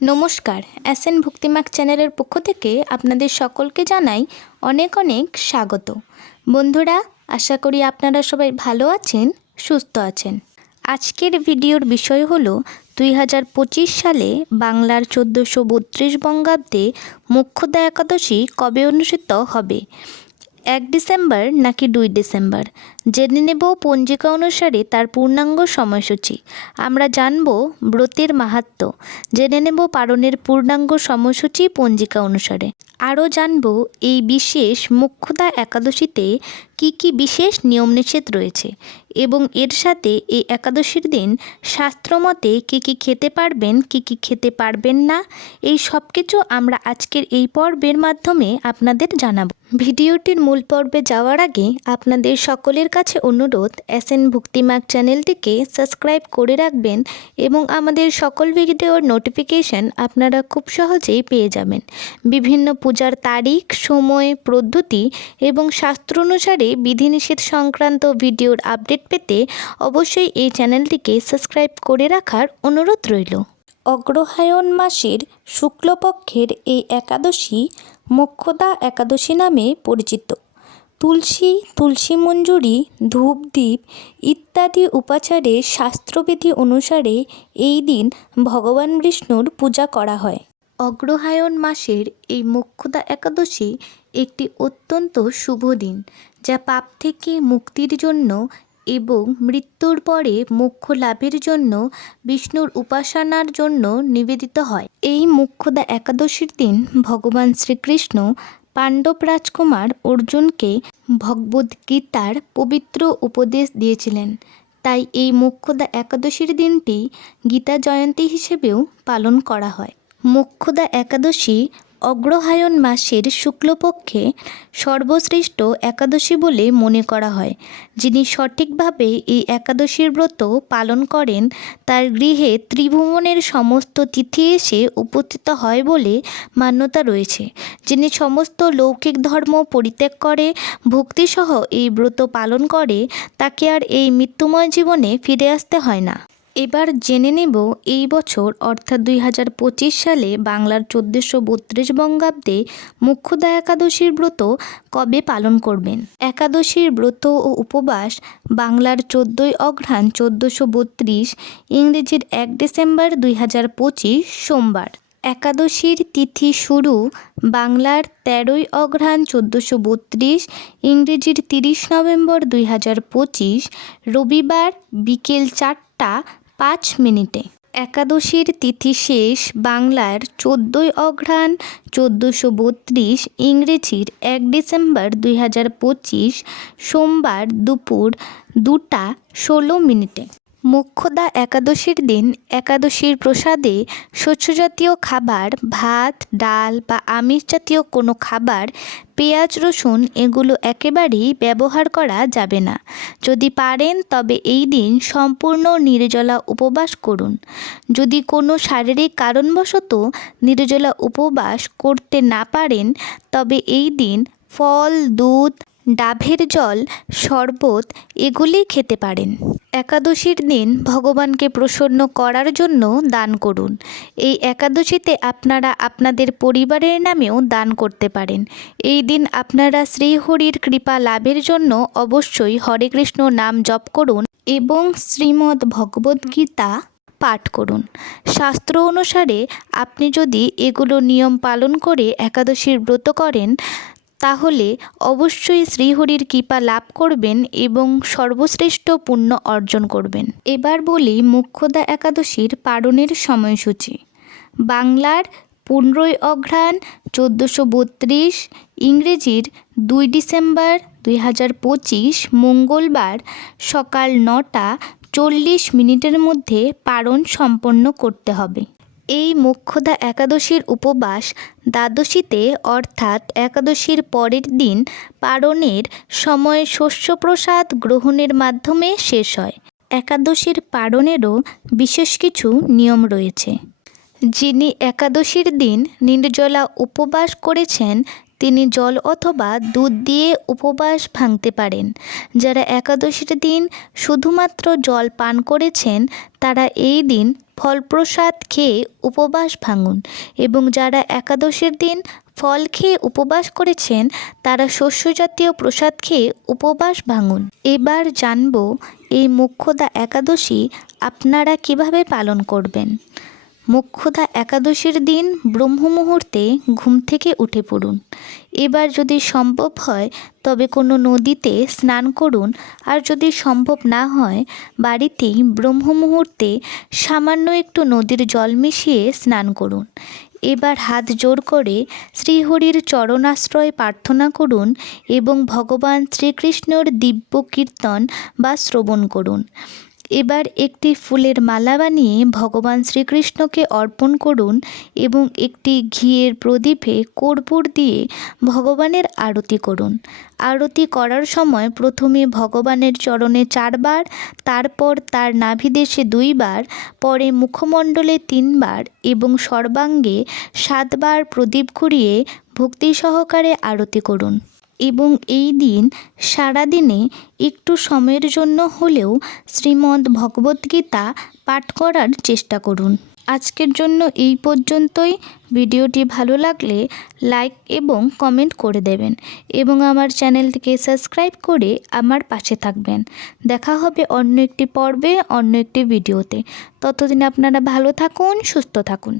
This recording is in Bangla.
নমস্কার, এসএন ভক্তিমাক চ্যানেলের পক্ষ থেকে আপনাদের সকলকে জানাই অনেক অনেক স্বাগত। বন্ধুরা, আশা করি আপনারা সবাই ভালো আছেন, সুস্থ আছেন। আজকের ভিডিওর বিষয় হলো দুই সালে বাংলার চোদ্দোশো বত্রিশ বঙ্গাব্দে মুখ্যদা একাদশী কবে অনুষ্ঠিত হবে? এক ডিসেম্বর নাকি দুই ডিসেম্বর? জেনে নেব পঞ্জিকা অনুসারে তার পূর্ণাঙ্গ সময়সূচি। আমরা জানব ব্রতের মাহাত্ম্য জেনে নেব পারণের পূর্ণাঙ্গ সময়সূচি পঞ্জিকা অনুসারে। আরও জানব এই বিশেষ মুখ্যতা একাদশীতে কি কি বিশেষ নিয়ম নিষেধ রয়েছে এবং এর সাথে এই একাদশীর দিন শাস্ত্রমতে কী কী খেতে পারবেন, কী কী খেতে পারবেন না, এই সব কিছু আমরা আজকের এই পর্বের মাধ্যমে আপনাদের জানাব। ভিডিওটির মূল পর্বে যাওয়ার আগে আপনাদের সকলের কাছে অনুরোধ এসএন ভক্তিমার্গ চ্যানেলটিকে সাবস্ক্রাইব করে রাখবেন এবং আমাদের সকল ভিডিওর নোটিফিকেশন আপনারা খুব সহজেই পেয়ে যাবেন। বিভিন্ন পূজার তারিখ, সময়, পদ্ধতি এবং শাস্ত্র অনুসারে বিধিনিষেধ সংক্রান্ত ভিডিওর আপডেট পেতে অবশ্যই এই চ্যানেলটিকে সাবস্ক্রাইব করে রাখার অনুরোধ রইল। অগ্রহায়ণ মাসের শুক্লপক্ষের এই একাদশী মোক্ষদা একাদশী নামে পরিচিত। তুলসী তুলসী মঞ্জুরি ধূপদীপ ইত্যাদি উপাচারে শাস্ত্রবিধি অনুসারে এই দিন ভগবান বিষ্ণুর পূজা করা হয়। অগ্রহায়ণ মাসের এই মোক্ষদা একাদশী একটি অত্যন্ত শুভ দিন, যা পাপ থেকে মুক্তির জন্য এবং মৃত্যুর পরে মোক্ষ লাভের জন্য, বিষ্ণুর উপাসনার জন্য নিবেদিত হয়। এই মোক্ষদা একাদশীর দিন ভগবান শ্রীকৃষ্ণ পাণ্ডব রাজকুমার অর্জুনকে ভগবদ্গীতার পবিত্র উপদেশ দিয়েছিলেন। তাই এই মোক্ষদা একাদশীর দিনটি গীতা জয়ন্তী হিসেবেও পালন করা হয়। মোক্ষদা একাদশী অগ্রহায়ণ মাসের শুক্লপক্ষে সর্বশ্রেষ্ঠ একাদশী বলে মনে করা হয়। যিনি সঠিকভাবে এই একাদশীর ব্রত পালন করেন, তার গৃহে ত্রিভুবনের সমস্ত তিথি এসে উপস্থিত হয় বলে মান্যতা রয়েছে। যিনি সমস্ত লৌকিক ধর্ম পরিত্যাগ করে, ভক্তিসহ এই ব্রত পালন করে, তাকে আর এই মৃত্যুময় জীবনে ফিরে আসতে হয় না। এবার জেনে নেব এই বছর, অর্থাৎ দুই হাজার পঁচিশ সালে বাংলার চোদ্দোশো বত্রিশ বঙ্গাব্দে মুখ্যদা একাদশীর ব্রত কবে পালন করবেন? একাদশীর ব্রত ও উপবাস বাংলার চোদ্দোই অঘ্রাণ চোদ্দোশো বত্রিশ, ইংরেজির এক ডিসেম্বর দুই হাজার পঁচিশ সোমবার। একাদশীর তিথি শুরু বাংলার তেরোই অঘ্রাণ চোদ্দোশো বত্রিশ, ইংরেজির তিরিশ নভেম্বর দুই হাজার পঁচিশ, রবিবার বিকেল চারটা পাঁচ মিনিটে। একাদশীর তিথি শেষ, বাংলার চোদ্দোই অঘ্রাণ, চোদ্দোশো বত্রিশ, ইংরেজির এক ডিসেম্বর দুই হাজার পঁচিশ, সোমবার দুপুর দুটা ষোলো মিনিটে। মোক্ষদা একাদশীর দিন, একাদশীর প্রসাদে শস্যজাতীয় খাবার, ভাত, ডাল বা আমিষ জাতীয় কোনো খাবার পেঁয়াজ, রসুন এগুলো একেবারেই ব্যবহার করা যাবে না। যদি পারেন তবে এই দিন সম্পূর্ণ নির্জলা উপবাস করুন। যদি কোনো শারীরিক কারণবশত নির্জলা উপবাস করতে না পারেন, তবে এই দিন ফল, দুধ ডাবের জল, শরবত এগুলি খেতে পারেন। একাদশীর দিন ভগবানকে প্রসন্ন করার জন্য দান করুন। এই একাদশীতে আপনারা আপনাদের পরিবারের নামেও দান করতে পারেন। এই দিন আপনারা শ্রীহরির কৃপা লাভের জন্য অবশ্যই হরে কৃষ্ণ নাম জপ করুন এবং শ্রীমদ্ ভগবদ্গীতা পাঠ করুন। শাস্ত্র অনুসারে আপনি যদি এগুলো নিয়ম পালন করে একাদশীর ব্রত করেন তাহলে অবশ্যই শ্রীহরির কৃপা লাভ করবেন এবং সর্বশ্রেষ্ঠ পুণ্য অর্জন করবেন। এবার বলি মুখ্যদা একাদশীর পালনের সময়সূচি। বাংলার পনেরোই অঘ্রাণ চোদ্দোশো বত্রিশ, ইংরেজির দুই ডিসেম্বর দুই হাজার পঁচিশ, মঙ্গলবার সকাল নটা চল্লিশ মিনিটের মধ্যে পারণ সম্পন্ন করতে হবে। এই মোক্ষদা একাদশীর উপবাস দ্বাদশীতে অর্থাৎ একাদশীর পরের দিন পারণের সময় শস্যপ্রসাদ গ্রহণের মাধ্যমে শেষ হয়। একাদশীর পারণেরও বিশেষ কিছু নিয়ম রয়েছে। যিনি একাদশীর দিন নির্জলা উপবাস করেছেন, তিনি জল অথবা দুধ দিয়ে উপবাস ভাঙতে পারেন। যারা একাদশীর দিন শুধুমাত্র জল পান করেছেন, তারা এই দিন ফলপ্রসাদ খেয়ে উপবাস ভাঙুন এবং যারা একাদশীর দিন ফল খেয়ে উপবাস করেছেন, তারা শস্যজাতীয় প্রসাদ খেয়ে উপবাস ভাঙুন। এবার জানব এই মুখ্যদা একাদশী আপনারা কীভাবে পালন করবেন? মোক্ষদা একাদশীর দিন ব্রহ্ম মুহূর্তে ঘুম থেকে উঠে পড়ুন। এবার যদি সম্ভব হয়, তবে কোনো নদীতে স্নান করুন। আর যদি সম্ভব না হয়, বাড়িতেই ব্রহ্ম মুহূর্তে সামান্য একটু নদীর জল মিশিয়ে স্নান করুন। এবার হাত জোর করে শ্রীহরির চরণাশ্রয় প্রার্থনা করুন এবং ভগবান শ্রীকৃষ্ণর দিব্য কীর্তন বা শ্রবণ করুন। এবার একটি ফুলের মালা বানিয়ে ভগবান শ্রীকৃষ্ণকে অর্পণ করুন এবং একটি ঘিয়ের প্রদীপে কর্পূর দিয়ে ভগবানের আরতি করুন। আরতি করার সময় প্রথমে ভগবানের চরণে চারবার, তারপর তার নাভিদেশে দুইবার, পরে মুখমণ্ডলে তিনবার এবং সর্বাঙ্গে সাতবার প্রদীপ ঘুরিয়ে ভক্তি সহকারে আরতি করুন। এবং এই দিন সারাদিনে একটু সময়ের জন্য হলেও শ্রীমদ্ ভগবদ্গীতা পাঠ করার চেষ্টা করুন। আজকের জন্য এই পর্যন্তই। ভিডিওটি ভালো লাগলে লাইক এবং কমেন্ট করে দেবেন এবং আমার চ্যানেলটিকে সাবস্ক্রাইব করে আমার পাশে থাকবেন। দেখা হবে অন্য একটি পর্বে, অন্য একটি ভিডিওতে। ততদিন আপনারা ভালো থাকুন, সুস্থ থাকুন।